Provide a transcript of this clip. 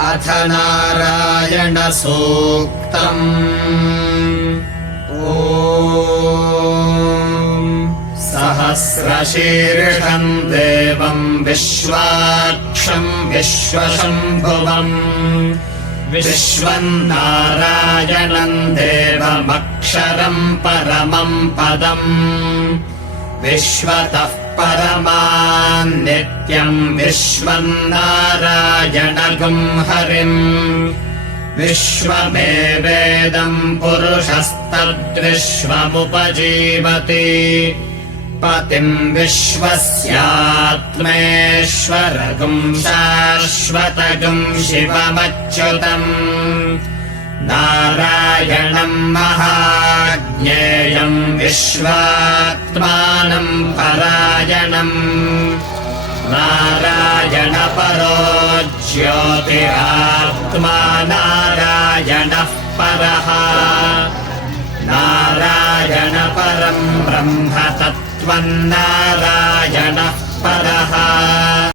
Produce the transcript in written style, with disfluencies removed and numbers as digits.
अथ नारायणसूक्तम्। ॐ सहस्रशीर्षम् देवम् विश्वाक्षम् विश्वशम्भुवम् विश्वम् नारायणम् देवमक्षरम् परमम् पदम् विश्वतः परमान् नित्यम् विश्वम् नारायणगुम् हरिम् विश्वमेवेदम् पुरुषस्तद्विश्वमुपजीवति पतिम् विश्वस्यात्मेश्वरगुम् शाश्वतगुम् शिवमच्युतम् नारायणम् महाज्ञेयम् विश्वात्मानम् परायणम् नारायणपरो ज्योतिरात्मा नारायणः परः नारायणपरम् ब्रह्म तत्त्वम् नारायणः परः।